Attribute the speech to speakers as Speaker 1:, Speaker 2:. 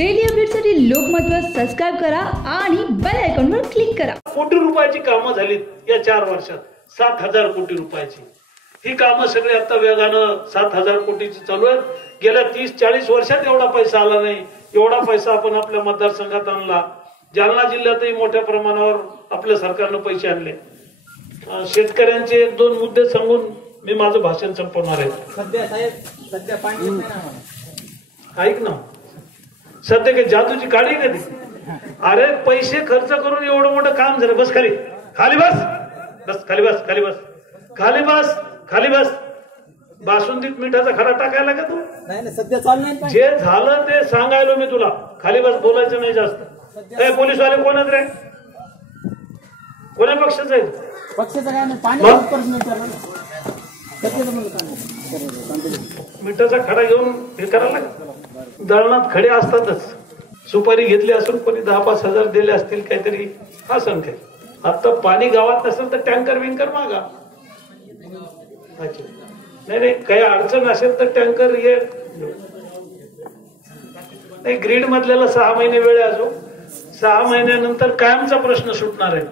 Speaker 1: Daily अपडेटसाठी लोकमतवर subscribe करा आणि बेल आयकॉनवर क्लिक करा.
Speaker 2: कोटी रुपयाची कामं झालीत या चार वर्षात. सात हजार कोटी रुपयाची. ही कामं सगळी आता वेगानं सात हजार कोटीची चालू आहेत. गेल्या तीस चाळीस वर्षात एवढा पैसा आला नाही. एवढा पैसा आपण आपल्या मतदारसंघात आणला. जालना जिल्ह्यातही मोठ्या प्रमाणावर आपल्या सरकारनं पैसे आणले. शेतकऱ्यांचे एक दोन मुद्दे सांगून मी माझं भाषण संपवणार आहे.
Speaker 3: सध्या साहेब सध्या पाणी.
Speaker 2: ऐक ना. सध्या काही जादूची काढी नाही अरे पैसे खर्च करून एवढं मोठं काम झालं. बस खाली. खाली बस. बस खाली बस खाली बस. खाली बस खाली बस. बासुंदीत मिठाचा खडा टाकायला का तू?
Speaker 3: नाही नाही सध्या
Speaker 2: जे झालं ते सांगायलो मी तुला. खाली बस बोलायचं नाही जास्त. काय पोलीसवाले कोण आहेत रे? कोण्या पक्षाचे
Speaker 3: काय पाणी.
Speaker 2: मिठाचा खडा घेऊन हे करायला लागेल. दळणात खडे असतातच. सुपारी घेतली असून कोणी दहा पाच हजार दिले असतील काहीतरी हा संख्या आता पाणी गावात नसेल तर टँकर विंकर मागा. अच्छा. नाही नाही काही अडचण असेल तर टँकर ये. नाही ग्रीड मधल्याला सहा महिने वेळ असो सहा महिन्यानंतर कायमचा प्रश्न सुटणार आहे.